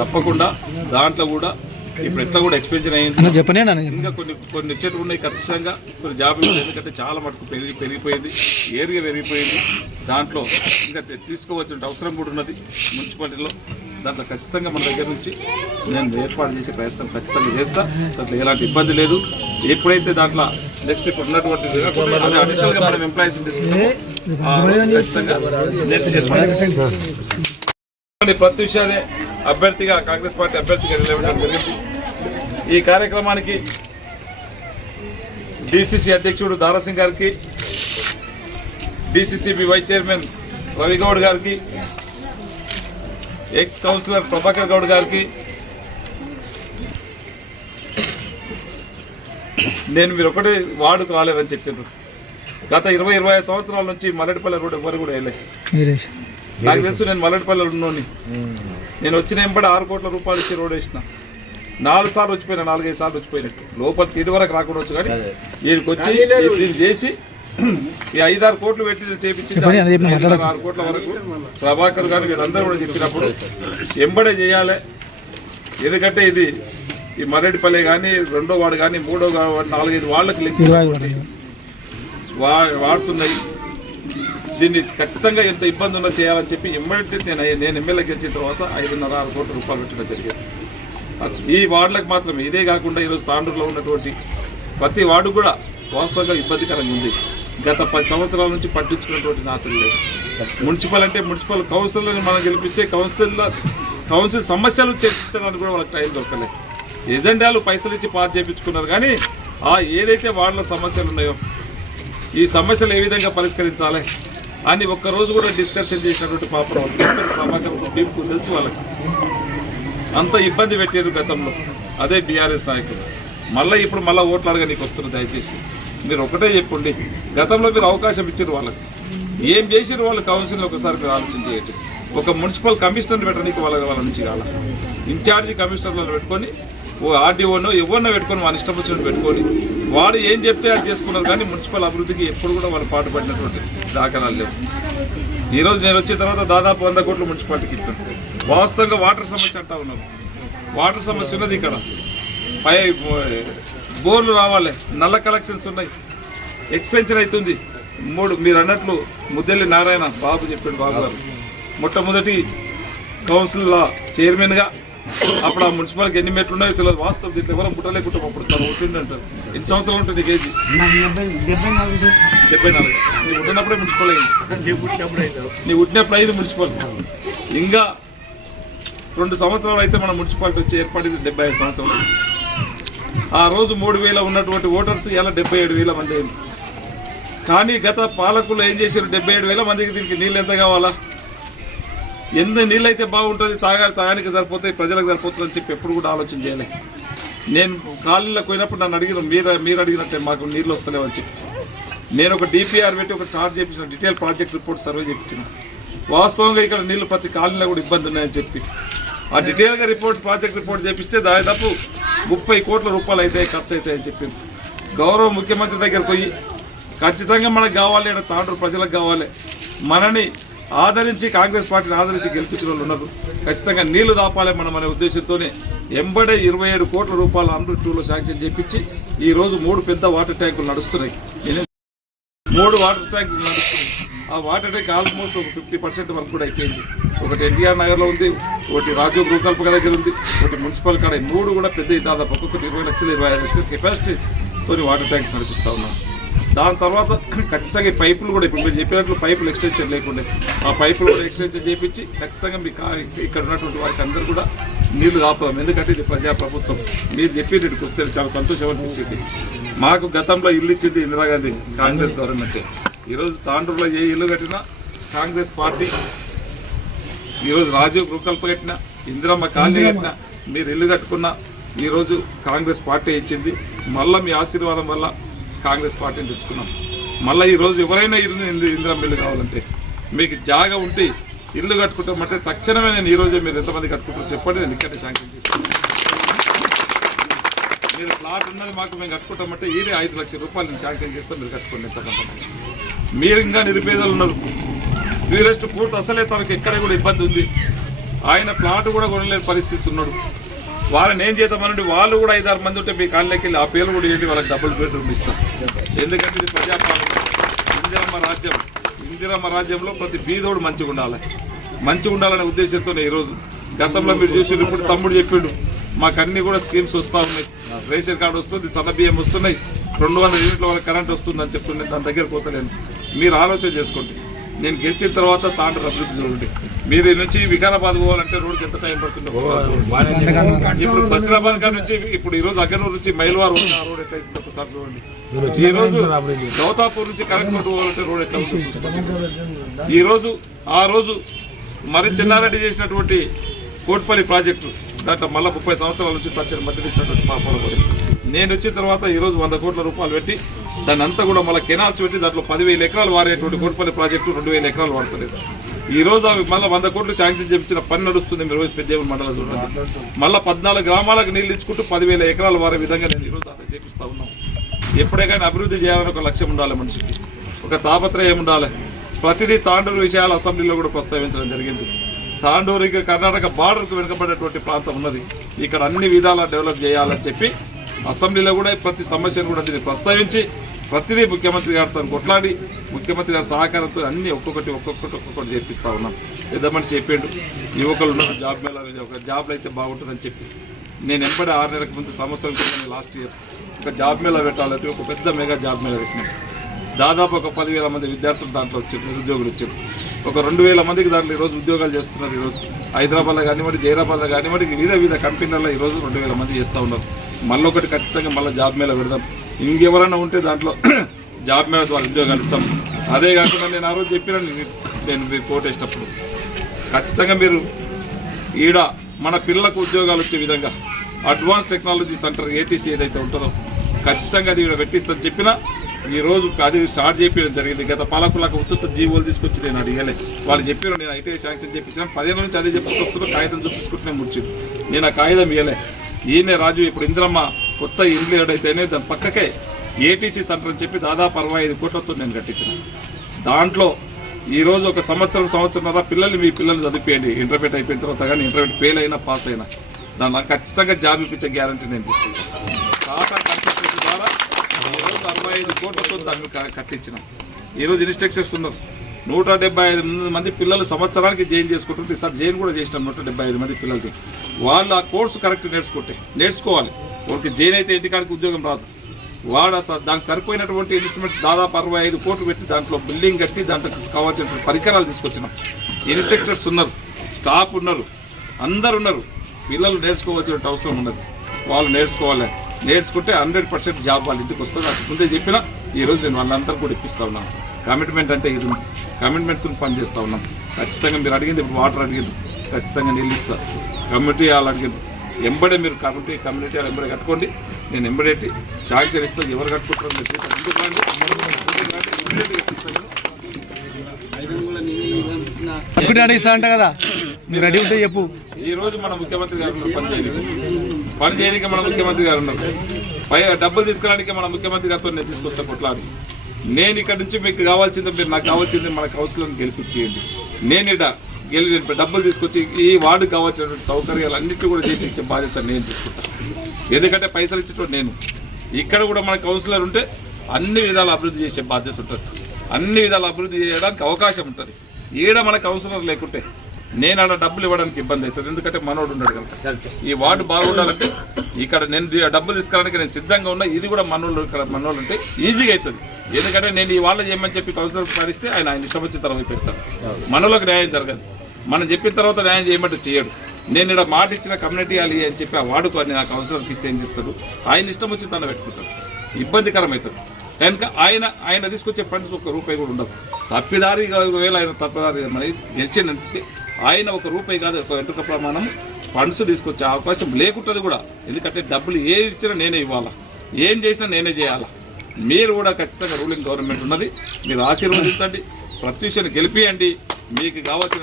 తప్పకుండా దాంట్లో కూడా ఇప్పుడు ఎట్లా కూడా ఎక్స్పెన్షన్ అయ్యింది. ఇంకా కొన్ని వచ్చేట్లు ఉన్నాయి ఖచ్చితంగా కొన్ని జాబులు, ఎందుకంటే చాలా మటుకు పెరిగిపోయింది, ఏరియా పెరిగిపోయింది. దాంట్లో ఇంకా తీసుకోవాల్సిన అవసరం కూడా ఉన్నది మున్సిపాలిటీలో. దాంట్లో ఖచ్చితంగా మన దగ్గర నుంచి నేను ఏర్పాటు చేసే ప్రయత్నం ఖచ్చితంగా చేస్తా. దాంట్లో ఎలాంటి ఇబ్బంది లేదు. ఎప్పుడైతే దాంట్లో నెక్స్ట్ ఇప్పుడు ఉన్నటువంటి అదే అడిషనల్గా మనం ఎంప్లాయీస్ తీసుకుంటామో ఖచ్చితంగా ప్రతి విషయాన్ని అభ్యర్థిగా కాంగ్రెస్ పార్టీ అభ్యర్థిగా నిలబడడం జరిగింది. ఈ కార్యక్రమానికి డిసిసి అధ్యక్షుడు దారాసింగ్ గారికి, డిసిసిబి వైస్ చైర్మన్ రవిగౌడ్ గారికి, ఎక్స్ కౌన్సిలర్ ప్రభాకర్ గౌడ్ గారికి, నేను మీరు ఒకటే వార్డుకు రాలేదని చెప్పారు. గత 20-25 సంవత్సరాల నుంచి మల్లెడిపల్లి రోడ్ ఎవరు కూడా వేయలేదు. నాకు తెలుసు, నేను మల్లెడిపల్లి ఉన్నోని. నేను వచ్చిన ఎంబడి 6 కోట్ల రూపాయలు ఇచ్చి రోడ్ వేసిన. 4 సార్లు వచ్చిపోయినా, 4-5 సార్లు వచ్చిపోయినట్టు. లోపలికి ఇటు వరకు రాకుండా వచ్చు, కానీ వీడికి వచ్చి దీన్ని చేసి ఈ 5-6 కోట్లు పెట్టి చేపించి 6 కోట్ల వరకు ప్రభాకర్ గారు వీళ్ళందరూ కూడా చెప్పినప్పుడు ఎంబడే చేయాలి. ఎందుకంటే ఇది ఈ మర్రెడ్డిపల్లి కానీ, 2వ వార్డు కానీ, 3వ వార్డు, 4-5 వార్డులకు లింక్ వాడుతున్నాయి. దీన్ని ఖచ్చితంగా ఎంత ఇబ్బంది ఉన్నా చేయాలని చెప్పి ఇమ్మీడియట్ నేను ఎమ్మెల్యే గెలిచిన తర్వాత 5.5-6 కోట్ల రూపాయలు పెట్టడం జరిగింది. ఈ వార్డులకు మాత్రమే. ఇదే కాకుండా ఈరోజు తాండూరులో ఉన్నటువంటి ప్రతి వార్డు కూడా వాస్తవంగా ఇబ్బందికరంగా ఉంది. గత 10 సంవత్సరాల నుంచి పట్టించుకున్నటువంటి నాతులు లేదు. మున్సిపల్ అంటే మున్సిపల్ కౌన్సిల్ని మనం గెలిపిస్తే కౌన్సిల్ సమస్యలు చర్చించడానికి కూడా వాళ్ళకి టైం దొరకలేదు. ఎజెండాలు పైసలు ఇచ్చి పాస్ చేయించుకున్నారు, కానీ ఏదైతే వార్డుల సమస్యలు ఉన్నాయో ఈ సమస్యలు ఏ విధంగా పరిష్కరించాలి అని ఒక్కరోజు కూడా డిస్కషన్ చేసినటువంటి పాపం టీంకు తెలుసు. వాళ్ళకి అంత ఇబ్బంది పెట్టారు గతంలో అదే బీఆర్ఎస్ నాయకులు. ఇప్పుడు మళ్ళీ ఓట్లు అడగ నీకు వస్తున్నారు. దయచేసి మీరు ఒకటే చెప్పండి, గతంలో మీరు అవకాశం ఇచ్చారు వాళ్ళకి, ఏం చేసారు వాళ్ళు కౌన్సిల్లో ఒకసారి మీరు ఆలోచన చేయండి. ఒక మున్సిపల్ కమిషనర్ పెట్టడానికి వాళ్ళ నుంచి కాల ఇన్ఛార్జి కమిషనర్లను పెట్టుకొని, ఓ ఆర్డీఓనో ఎవరినో పెట్టుకొని వాళ్ళ ఇష్టం వచ్చినట్టు పెట్టుకొని వాడు ఏం చెప్తే అది చేసుకున్నారు. కానీ మున్సిపల్ అభివృద్ధికి ఎప్పుడు కూడా వాళ్ళు పాటుపడినటువంటి దాఖలాలు లేవు. ఈరోజు నేను వచ్చిన తర్వాత దాదాపు 100 కోట్లు మున్సిపాలిటీకి ఇచ్చాను. వాస్తవంగా వాటర్ సమస్య అంటా ఉన్నారు. వాటర్ సమస్య ఉన్నది ఇక్కడ. బోర్లు రావాలి, నల్ల కలెక్షన్స్ ఉన్నాయి, ఎక్స్పెన్షన్ అవుతుంది. మీరు అన్నట్లు ముద్దెల్లి నారాయణ బాబు చెప్పాడు, బాబు గారు మొట్టమొదటి కౌన్సిల్లో చైర్మన్గా. అప్పుడు ఆ మున్సిపాలిటీకి ఎన్ని మెట్లు ఉన్నాయో తెలియదు. వాస్తవం దీంట్లో ఎవరో ముట్టలేకుంటాం. అప్పుడు తను ఉంటుంది అంటారు. ఎన్ని సంవత్సరాలు ఉంటుంది కేజీ? 74. నీ పుట్టినప్పుడే మున్సిపల్ అయింది. నీ పుట్టినప్పుడు అయింది మున్సిపల్. ఇంకా 2 సంవత్సరాలు అయితే మన మున్సిపాలిటీ వచ్చి ఏర్పడింది 75 సంవత్సరాలు. ఆ రోజు 3,000 ఉన్నటువంటి ఓటర్స్ ఇలా 77,000 మంది అయింది. కానీ గత పాలకులు ఏం చేశారు? 77,000 మందికి దీనికి నీళ్ళు ఎంత కావాలా, ఎంత నీళ్ళు అయితే బాగుంటుంది, తాగానికి సరిపోతాయి, ప్రజలకు సరిపోతుంది అని చెప్పి ఎప్పుడు కూడా ఆలోచన చేయలే. నేను కాలనీలకు పోయినప్పుడు నన్ను అడిగిన మీరు అడిగినట్టే మాకు నీళ్ళు వస్తలేవని చెప్పి నేను ఒక డిపిఆర్ పెట్టి ఒక చార్జ్ చేయించిన, డీటెయిల్ ప్రాజెక్ట్ రిపోర్ట్ సర్వే చేయించిన. వాస్తవంగా ఇక్కడ నీళ్ళు ప్రతి కాలనీలో కూడా ఇబ్బంది ఉన్నాయని చెప్పి ఆ డీటెయిల్గా ప్రాజెక్ట్ రిపోర్ట్ చేపిస్తే దాదాపు 30 కోట్ల రూపాయలు అయితే ఖర్చు అవుతాయని చెప్పింది. గౌరవ ముఖ్యమంత్రి దగ్గర పోయి ఖచ్చితంగా మనకు కావాలి, తాండూరు ప్రజలకు కావాలి, మనని ఆదరించి కాంగ్రెస్ పార్టీని ఆదరించి గెలిపించిన వాళ్ళు ఉన్నారు. ఖచ్చితంగా నీళ్లు దాపాలి మనం అనే ఉద్దేశంతోనే ఎంబడే 27 కోట్ల రూపాయలు 102లో శాంక్షన్ చేపించి ఈరోజు 3 పెద్ద వాటర్ ట్యాంకులు నడుస్తున్నాయి. 3 వాటర్ ట్యాంకులు నడుస్తున్నాయి. ఆ వాటర్ ట్యాంక్ ఆల్మోస్ట్ ఒక 50% వరకు కూడా అయిపోయింది. ఒకటి ఎన్టీఆర్ నగర్లో ఉంది, ఒకటి రాజీవ్ భూకల్ప దగ్గర ఉంది, ఒకటి మున్సిపల్ కాడ. 3 కూడా పెద్ద దాదాపు ఒక్కొక్కటి 20 లక్షలు 25 లక్షల కెపాసిటీతో వాటర్ ట్యాంక్స్ నడిపిస్తూ ఉన్నాం. దాని తర్వాత ఖచ్చితంగా ఈ పైపులు కూడా ఇప్పుడు మీరు చెప్పినట్లు పైపులు ఎక్స్టెన్షన్ లేకుండా ఆ పైపులు కూడా ఎక్స్టెన్షన్ చేయించి ఖచ్చితంగా మీ ఇక్కడ ఉన్నటువంటి వారికి అందరూ కూడా నీళ్లు కాపుదాం. ఎందుకంటే ఇది ప్రజాప్రభుత్వం. మీరు చెప్పినట్టుకు వస్తే చాలా సంతోషం అనిపించింది. మాకు గతంలో ఇల్లు ఇచ్చింది ఇందిరాగాంధీ కాంగ్రెస్ గవర్నమెంట్. ఈరోజు తాండూరులో ఏ ఇల్లు కట్టినా కాంగ్రెస్ పార్టీ. ఈరోజు రాజీవ్ ప్రకల్ప కట్టినా, ఇందిరమ్మ కాలనీ కట్టినా, మీరు ఇల్లు కట్టుకున్నా ఈరోజు కాంగ్రెస్ పార్టీ ఇచ్చింది. మళ్ళీ మీ ఆశీర్వాదం వల్ల కాంగ్రెస్ పార్టీని తెచ్చుకున్నాం. మళ్ళీ ఈరోజు ఎవరైనా ఇందిరమ్మ ఇల్లు కావాలంటే మీకు జాగా ఉంటే ఇల్లు కట్టుకుంటామంటే తక్షణమే నేను ఈరోజే మీరు ఎంతమంది కట్టుకుంటారో చెప్పండి, నేను ఇక్కడే శాంక్షన్ చేస్తాను. మీరు ప్లాట్ ఉన్నది మాకు మేము కట్టుకుంటామంటే ఈడే 5 లక్షల రూపాయలు నేను శాంక్షన్ చేస్తాను, మీరు కట్టుకోండి. ఎంతమంది మీరు ఇంకా నిరుపేదలు ఉన్నారు, డ్యూరెస్ట్ పూర్తి అసలే తనకు ఎక్కడ కూడా ఇబ్బంది ఉంది. ఆయన ప్లాట్ కూడా కొనలేని పరిస్థితి ఉన్నాడు. వాళ్ళని ఏం చేద్దామనండి, వాళ్ళు కూడా 5-6 మంది ఉంటే మీ కాళ్ళకి వెళ్ళి ఆ పేర్లు కూడా ఏంటి వాళ్ళకి డబుల్ బెడ్రూమ్ ఇస్తాం. ఎందుకంటే ఇది ప్రజాపాలన, ఇందిరమ్మ రాజ్యంలో ప్రతి బీదోడు మంచిగా ఉండాలనే ఉద్దేశంతో ఈరోజు గతంలో మీరు చూసి ఇప్పుడు తమ్ముడు చెప్పిండు మాకు అన్ని కూడా స్కీమ్స్ వస్తూ ఉన్నాయి. రేషన్ కార్డు వస్తుంది, సన్న బియ్యం వస్తున్నాయి, 200 యూనిట్ల వరకు కరెంట్ వస్తుందని చెప్తుండే. దాని దగ్గర పోతలేను. మీరు ఆలోచన చేసుకోండి. నేను గెలిచిన తర్వాత తాండ్ర అభివృద్ధి చూడండి. మీరు నుంచి వికారాబాద్ పోవాలంటే రోడ్డుకి ఎంత టైం పడుతుందో ఒకసారి చూడండి. ఇప్పుడు బసిరాబాద్ కాడ నుంచి ఇప్పుడు ఈరోజు అగ్గనూరు నుంచి మైల్వారు ఆ రోడ్ ఎట్లా అవుతుందో ఒకసారి చూడండి. ఈరోజు గౌతాపూర్ నుంచి కరెంట్ పోవాలంటే రోడ్ ఎట్లా ఉంటుందో చూసుకోండి. ఈరోజు ఆ రోజు మరి చిన్నారెడ్డి చేసినటువంటి కోట్పల్లి ప్రాజెక్టు దాంట్లో మళ్ళీ 30 సంవత్సరాల నుంచి మధ్య ఇచ్చినటువంటి పాపడ నేను వచ్చిన తర్వాత ఈరోజు 100 కోట్ల రూపాయలు పెట్టి దాన్ని అంతా కూడా మళ్ళీ కెనాల్స్ పెట్టి దాంట్లో 10,000 ఎకరాలు వారేటువంటి కోట్పల్లి ప్రాజెక్టు 2,000 ఎకరాలు వాడతలేదు. ఈ రోజు అవి మళ్ళీ 100 కోట్లు శాంక్షన్ చేయించిన పని నడుస్తుంది. మీరు రోజు పెద్దేవుని మండలం చూడండి. మళ్ళీ 14 గ్రామాలకు నీళ్ళు ఇచ్చుకుంటూ 10,000 ఎకరాలు వారే విధంగా నేను ఈరోజు అదే చేపిస్తూ ఉన్నాను. ఎప్పుడైనా అభివృద్ధి చేయాలని ఒక లక్ష్యం ఉండాలి, మనిషికి ఒక తాపత్రయం ఉండాలి. ప్రతిదీ తాండూరు విషయాలు అసెంబ్లీలో కూడా ప్రస్తావించడం జరిగింది. తాండూరుకి కర్ణాటక బార్డర్కు వెనుకబడేటువంటి ప్రాంతం ఉన్నది. ఇక్కడ అన్ని విధాలా డెవలప్ చేయాలని చెప్పి అసెంబ్లీలో కూడా ప్రతి సమస్యను కూడా దీన్ని ప్రస్తావించి ప్రతిదీ ముఖ్యమంత్రి గారితో కొట్లాడి ముఖ్యమంత్రి గారి సహకారంతో అన్ని ఒక్కొక్కటి చేపిస్తూ ఉన్నాం. పెద్ద మనిషి చెప్పిండు యువకులు ఉన్నారు జాబ్ మేళ, ఒక జాబ్లు అయితే బాగుంటుందని చెప్పి నేను ఎంబడి 6 నెలలకు ముందు సంవత్సరం కింద లాస్ట్ ఇయర్ ఒక జాబ్ మేళ పెట్టాలంటే ఒక పెద్ద మెగా జాబ్ మేళ పెట్టినాం. దాదాపు ఒక 10,000 మంది విద్యార్థులు దాంట్లో వచ్చారు, నిరుద్యోగులు వచ్చారు. ఒక 2,000 మందికి దాంట్లో ఈరోజు ఉద్యోగాలు చేస్తున్నారు. ఈరోజు హైదరాబాద్లో కానివ్వండి, జైరాబాద్లో కానివ్వండి, వివిధ కంపెనీలలో ఈరోజు 2,000 మంది చేస్తూ ఉన్నారు. మళ్ళీ ఒకటి ఖచ్చితంగా మళ్ళీ జాబ్ మేళ పెడదాం. ఇంకెవరైనా ఉంటే దాంట్లో జాబ్ మేళ ద్వారా ఉద్యోగాలు ఇస్తాం. అదే కాకుండా నేను ఆ రోజు చెప్పిన నేను మీరు కోటేసినప్పుడు ఖచ్చితంగా మీరు ఈడ మన పిల్లలకు ఉద్యోగాలు వచ్చే విధంగా అడ్వాన్స్ టెక్నాలజీ సెంటర్ ఏటీసీ ఏదైతే ఉంటుందో ఖచ్చితంగా అది ఇక్కడ పెట్టిస్తాను చెప్పినా ఈరోజు అది స్టార్ట్ చేయడం జరిగింది. గత పాలకులకు ఉత్తర జీవోలు తీసుకొచ్చి నేను అడిగలే. వాళ్ళు చెప్పారు నేను ఐటీఐ శాంక్షన్ చేయించాను. 10 ఏళ్ళ నుంచి అదే చెప్పుకొస్తున్నా, కాగితం చూపించుకుంటే నేను ముడిచింది. నేను ఆ కాగితం ఇవ్వలే. ఈయనే రాజు ఇప్పుడు ఇందిరమ్మ కొత్త ఇండ్లు ఏదైతేనే దాని పక్కకే ఏటీసీ సెంటర్ అని చెప్పి దాదాపు 65 కోట్లతో నేను కట్టించిన. దాంట్లో ఈరోజు ఒక సంవత్సరంన్నర పిల్లల్ని మీ పిల్లల్ని చదివిపోయండి. ఇంటర్మీడియట్ అయిపోయిన తర్వాత కానీ ఇంటర్మీడియట్ ఫెయిల్ అయినా పాస్ అయినా దాన్ని ఖచ్చితంగా జాబ్ ఇప్పించే గ్యారంటీ నేను తీసుకుంటాను. టాటా కన్స్ట్రక్షన్ ద్వారా ఈరోజు 65 కోట్లతో దాన్ని కట్టించినాం. ఈరోజు ఇన్స్ట్రక్షన్స్ ఉన్నారు 175 మంది పిల్లలు సంవత్సరానికి జైన్ చేసుకుంటుంటే ఈసారి జైన్ కూడా చేసినాం 175 మంది పిల్లలకి. వాళ్ళు ఆ కోర్సు కరెక్ట్ నేర్చుకోవాలి. వాళ్ళకి జైన్ అయితే ఇంటికాడికి ఉద్యోగం రాదు. వాడు దానికి సరిపోయినటువంటి ఇన్స్ట్రుమెంట్స్ దాదాపు 65 కోట్లు పెట్టి దాంట్లో బిల్డింగ్ కట్టి దాంట్లో కావాల్సిన పరికరాలు తీసుకొచ్చినాం. ఇన్స్ట్రక్టర్స్ ఉన్నారు, స్టాఫ్ ఉన్నారు, అందరు ఉన్నారు. పిల్లలు నేర్చుకోవాల్సిన అవసరం ఉన్నది. వాళ్ళు నేర్చుకుంటే 100% జాబ్ వాళ్ళ ఇంటికి వస్తుంది. అది ముందే చెప్పినా ఈరోజు నేను వాళ్ళందరూ కూడా ఇప్పిస్తూ ఉన్నాను. కమిట్మెంట్ అంటే ఇది ఉంది. కమిట్మెంట్తో పని చేస్తూ ఉన్నాం. ఖచ్చితంగా మీరు అడిగింది ఇప్పుడు వాటర్ అడిగింది, ఖచ్చితంగా నీళ్ళు ఇస్తా. కమ్యూనిటీ వాళ్ళు అడిగింది ఎంబడే మీరు కమ్యూనిటీ వాళ్ళు ఎంబడే కట్టుకోండి. నేను ఎంబడేటి శాంక్షన్ ఇస్తాను. ఎవరు కట్టుకుంటారో అంట కదా, మీరు రెడీ ఉంటే చెప్పు. ఈ రోజు మన ముఖ్యమంత్రి గారు పని చేయడానికి మన ముఖ్యమంత్రి గారు ఉన్నారు. డబ్బులు తీసుకురానికి మన ముఖ్యమంత్రి గారితో నేను తీసుకొస్తా కొట్లాడి. నేను ఇక్కడ నుంచి మీకు కావాల్సింది, మీరు నాకు కావాల్సింది మన కౌన్సిలర్ని గెలిపించేయండి. నేను ఇక్కడ డబ్బులు తీసుకొచ్చి ఈ వార్డుకు కావాల్సినటువంటి సౌకర్యాలు అన్నింటినీ కూడా చేసి ఇచ్చే బాధ్యత నేను తీసుకుంటాను. ఎందుకంటే పైసలు ఇచ్చేటప్పుడు నేను ఇక్కడ కూడా మన కౌన్సిలర్ ఉంటే అన్ని విధాలు అభివృద్ధి చేసే బాధ్యత ఉంటుంది. అన్ని విధాలు అభివృద్ధి చేయడానికి అవకాశం ఉంటుంది. ఈడ మన కౌన్సిలర్ లేకుంటే నేను ఆడ డబ్బులు ఇవ్వడానికి ఇబ్బంది అవుతుంది. ఎందుకంటే మనోడు ఉన్నాడు కనుక. ఈ వార్డు బాగుండాలంటే ఇక్కడ నేను డబ్బులు తీసుకురావడానికి నేను సిద్ధంగా ఉన్నా. ఇది కూడా మనోళ్ళు ఇక్కడ మనోళ్ళు ఉంటే ఈజీగా అవుతుంది. ఎందుకంటే నేను ఈ వాళ్ళు చేయమని చెప్పి కౌన్సిలర్ పాటిస్తే ఆయన ఇష్టం వచ్చిన తర్వాత పెడతాను. మనలోకి న్యాయం జరగదు. మనం చెప్పిన తర్వాత న్యాయం చేయమంటే చేయడు. నేను ఇక్కడ మాట ఇచ్చిన కమ్యూనిటీ ali అని చెప్పి ఆ వార్డుకు అని నా కౌన్సిలర్కి ఇస్తే ఏం చేస్తాడు, ఆయన ఇష్టం వచ్చి తన పెట్టుకుంటాడు. ఇబ్బందికరం అవుతుంది. కనుక ఆయన తీసుకొచ్చే ఫండ్స్ ₹1 కూడా ఉండదు. తప్పిదారి ఒకవేళ ఆయన తప్పిదారి మరి గెలిచిందంటే ఆయన ₹1 కాదు, ఒక వెంట్రుక ప్రమాణం ఫండ్స్ తీసుకొచ్చే అవకాశం లేకుంటుంది కూడా. ఎందుకంటే డబ్బులు ఏది ఇచ్చినా నేనే ఇవ్వాలా, ఏం చేసినా నేనే చేయాలా. మీరు కూడా ఖచ్చితంగా రూలింగ్ గవర్నమెంట్ ఉన్నది. మీరు ఆశీర్వదించండి, ప్రత్యూషను గెలిపియండి. మీకు కావాల్సిన